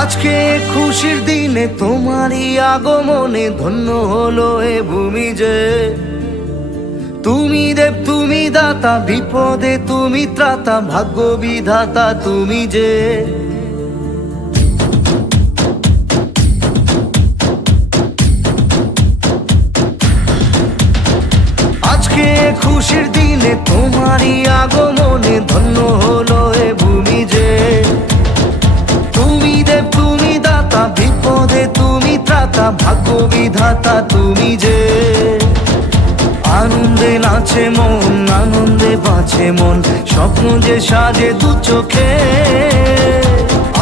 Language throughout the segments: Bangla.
আজকে খুশির দিনে তোমারই আগমনে ধন্য হলো এ ভূমি যে। তুমি দেব তুমি দাতা, বিপদে তুমি ত্রাতা, ভাগ্য বিধাতা তুমি যে। আজকে খুশির দিনে তোমারই আগমনে ধন্য হলো এ ভূমি যে। তুমি দেব তুমি দাতা, বিপদে তুমি ত্রাতা, ভাগ্য বিধাতা তুমি যে। আনন্দে নাচে মন, আনন্দে বাঁচে মন, স্বপ্ন যে সাজে দু চোখে।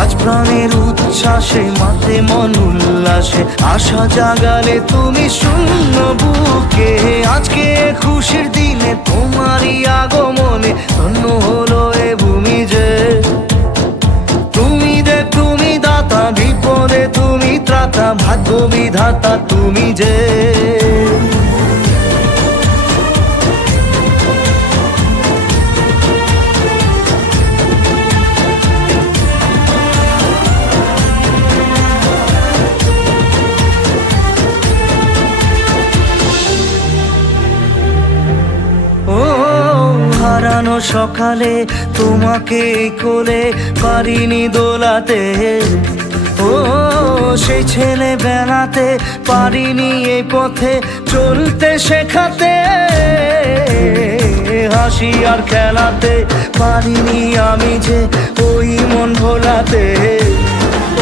আজ প্রাণের উচ্ছ্বাসে মাতে মন উল্লাসে, আশা জাগালে তুমি শূন্য বুকে। আজকে খুশির দিনে তোমারই আগমনে ধন্য হলো এ ভূমি যে। তুমি দেব তুমি দাতা, বিপদে তুমি ত্রাতা, ভাগ্য বিধাতা তুমি যে। হারানো সকালে তোমাকে কোলে পারিনি দোলাতে, ও সেই ছেলে বেলাতে পারিনি এই পথে চলতে শেখাতে। হাসি আর খেলাতে পারিনি আমি যে ওই মন ভোলাতে।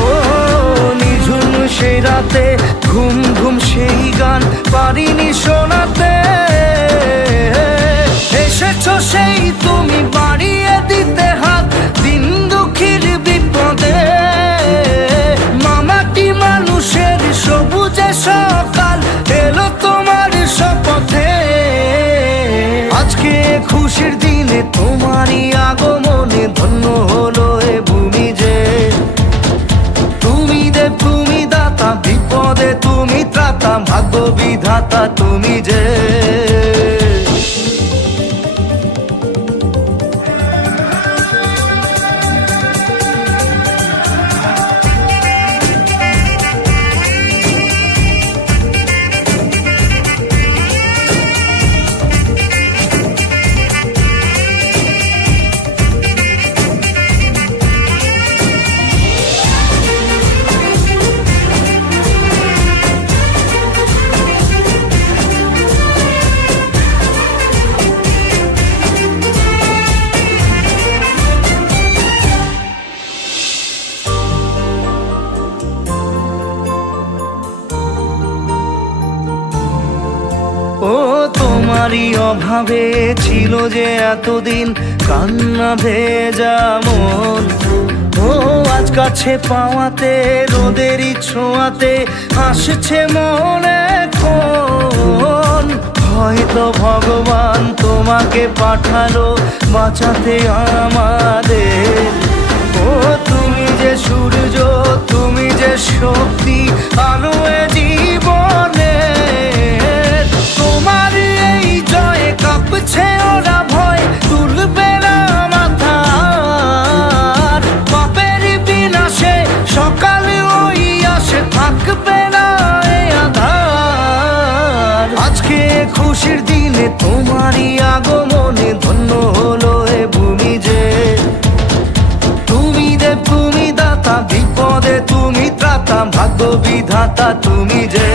ও নিঝুম সেই রাতে ঘুম ঘুম সেই গান পারিনি শোনাতে। এসেছো সেই তুমি বাড়িয়ে দিতে হাত দিন দুঃখীর বিপদে। মামাটি মানুষের সবুজে সকাল এলো তোমার শপথে। আজকে খুশির দিনে তোমারই আগমনে ধন্য হলো এ ভূমি যে। তুমি দেব তুমি দাতা, বিপদে তুমি ত্রাতা, ভাগ্য বিধাতা তুমি যে। ও তোমারই অভাবে ছিল যে এতদিন কান্না ভেজা মন। ও আজ কাছে পাওয়াতে রোদেরই ছোঁয়াতে আসছে মনে কোন। হয়তো ভগবান তোমাকে পাঠালো বাঁচাতে আমাদের। ও তুমি যে সূর্য, তুমি যে শক্তি, আলো এ জীবনে। তোমার এই জয়ে কাঁপছে ওরা ভয়, তুলবে না মাথা। পাপের বিনাশে সকালে ওই আসে, থাকবে না এই আধার। আজকে খুশির দিনে তোমারই আগমনে ধন্য হলো এ ভূমি যে। তুমি দেব তুমি দাতা, বিপদে তুমি ত্রাতা, ভাগ্য বিধাতা তুমি যে।